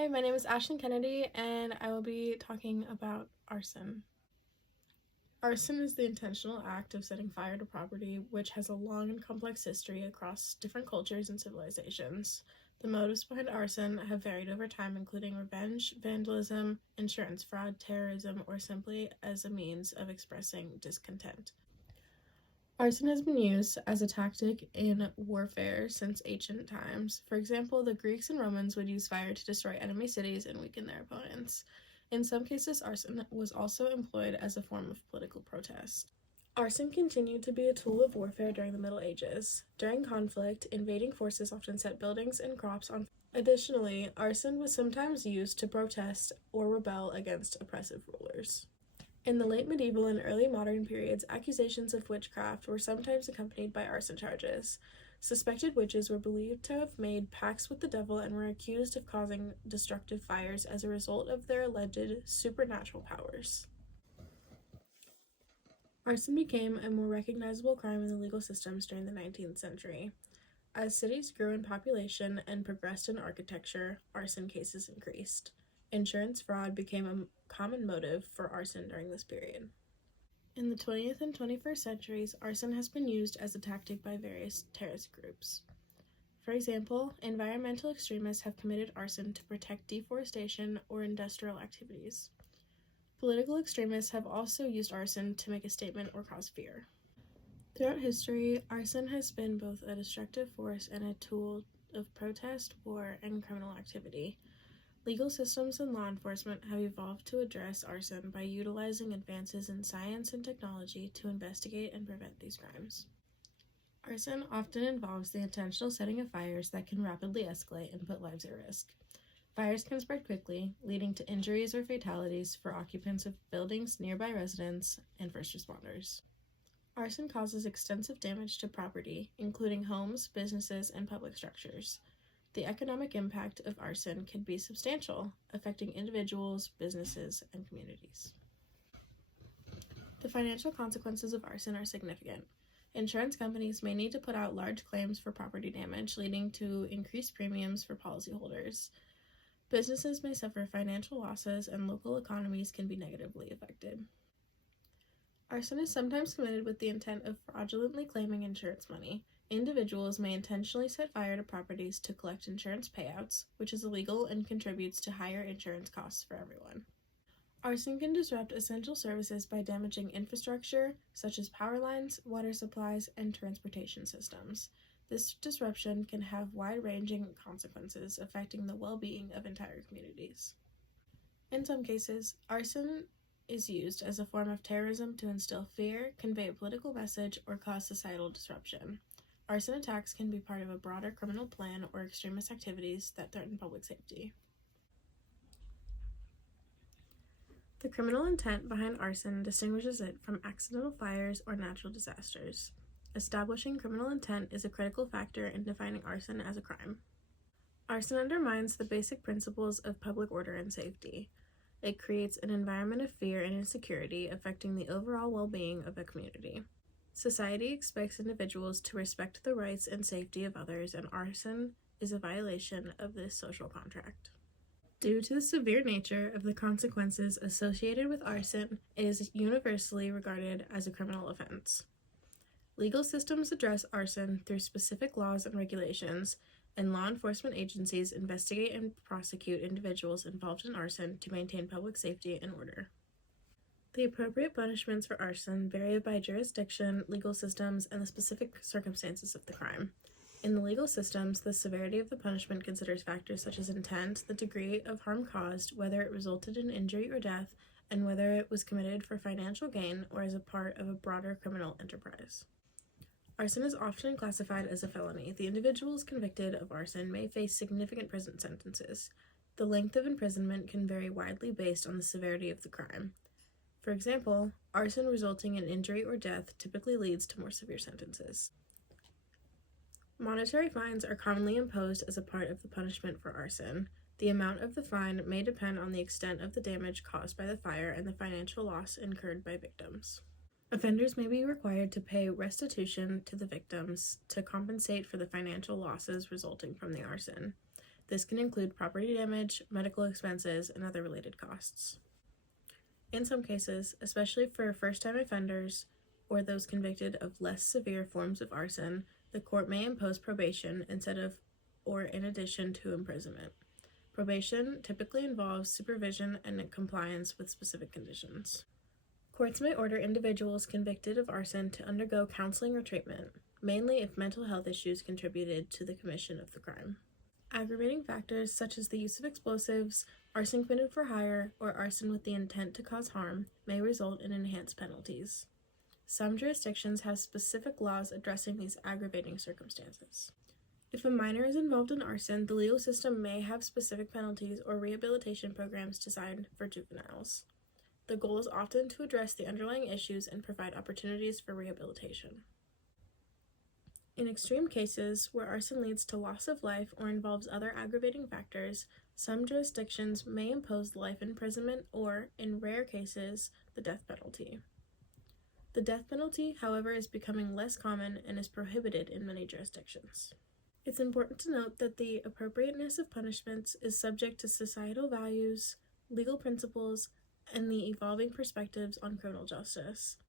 Hi, my name is Ashlyn Kennedy, and I will be talking about arson. Arson is the intentional act of setting fire to property, which has a long and complex history across different cultures and civilizations. The motives behind arson have varied over time, including revenge, vandalism, insurance fraud, terrorism, or simply as a means of expressing discontent. Arson has been used as a tactic in warfare since ancient times. For example, the Greeks and Romans would use fire to destroy enemy cities and weaken their opponents. In some cases, arson was also employed as a form of political protest. Arson continued to be a tool of warfare during the Middle Ages. During conflict, invading forces often set buildings and crops on fire. Additionally, arson was sometimes used to protest or rebel against oppressive rulers. In the late medieval and early modern periods, accusations of witchcraft were sometimes accompanied by arson charges. Suspected witches were believed to have made pacts with the devil and were accused of causing destructive fires as a result of their alleged supernatural powers. Arson became a more recognizable crime in the legal systems during the 19th century. As cities grew in population and progressed in architecture, arson cases increased. Insurance fraud became a common motive for arson during this period. In the 20th and 21st centuries, arson has been used as a tactic by various terrorist groups. For example, environmental extremists have committed arson to protect deforestation or industrial activities. Political extremists have also used arson to make a statement or cause fear. Throughout history, arson has been both a destructive force and a tool of protest, war, and criminal activity. Legal systems and law enforcement have evolved to address arson by utilizing advances in science and technology to investigate and prevent these crimes. Arson often involves the intentional setting of fires that can rapidly escalate and put lives at risk. Fires can spread quickly, leading to injuries or fatalities for occupants of buildings, nearby residents, and first responders. Arson causes extensive damage to property, including homes, businesses, and public structures. The economic impact of arson can be substantial, affecting individuals, businesses, and communities. The financial consequences of arson are significant. Insurance companies may need to put out large claims for property damage, leading to increased premiums for policyholders. Businesses may suffer financial losses, and local economies can be negatively affected. Arson is sometimes committed with the intent of fraudulently claiming insurance money. Individuals may intentionally set fire to properties to collect insurance payouts, which is illegal and contributes to higher insurance costs for everyone. Arson can disrupt essential services by damaging infrastructure, such as power lines, water supplies, and transportation systems. This disruption can have wide-ranging consequences, affecting the well-being of entire communities. In some cases, arson is used as a form of terrorism to instill fear, convey a political message, or cause societal disruption. Arson attacks can be part of a broader criminal plan or extremist activities that threaten public safety. The criminal intent behind arson distinguishes it from accidental fires or natural disasters. Establishing criminal intent is a critical factor in defining arson as a crime. Arson undermines the basic principles of public order and safety. It creates an environment of fear and insecurity, affecting the overall well-being of a community. Society expects individuals to respect the rights and safety of others, and arson is a violation of this social contract. Due to the severe nature of the consequences associated with arson, it is universally regarded as a criminal offense. Legal systems address arson through specific laws and regulations, and law enforcement agencies investigate and prosecute individuals involved in arson to maintain public safety and order. The appropriate punishments for arson vary by jurisdiction, legal systems, and the specific circumstances of the crime. In the legal systems, the severity of the punishment considers factors such as intent, the degree of harm caused, whether it resulted in injury or death, and whether it was committed for financial gain or as a part of a broader criminal enterprise. Arson is often classified as a felony. The individuals convicted of arson may face significant prison sentences. The length of imprisonment can vary widely based on the severity of the crime. For example, arson resulting in injury or death typically leads to more severe sentences. Monetary fines are commonly imposed as a part of the punishment for arson. The amount of the fine may depend on the extent of the damage caused by the fire and the financial loss incurred by victims. Offenders may be required to pay restitution to the victims to compensate for the financial losses resulting from the arson. This can include property damage, medical expenses, and other related costs. In some cases, especially for first-time offenders or those convicted of less severe forms of arson, the court may impose probation instead of or in addition to imprisonment. Probation typically involves supervision and compliance with specific conditions. Courts may order individuals convicted of arson to undergo counseling or treatment, mainly if mental health issues contributed to the commission of the crime. Aggravating factors such as the use of explosives, arson committed for hire, or arson with the intent to cause harm may result in enhanced penalties. Some jurisdictions have specific laws addressing these aggravating circumstances. If a minor is involved in arson, the legal system may have specific penalties or rehabilitation programs designed for juveniles. The goal is often to address the underlying issues and provide opportunities for rehabilitation. In extreme cases, where arson leads to loss of life or involves other aggravating factors, some jurisdictions may impose life imprisonment or, in rare cases, the death penalty. The death penalty, however, is becoming less common and is prohibited in many jurisdictions. It's important to note that the appropriateness of punishments is subject to societal values, legal principles, and the evolving perspectives on criminal justice.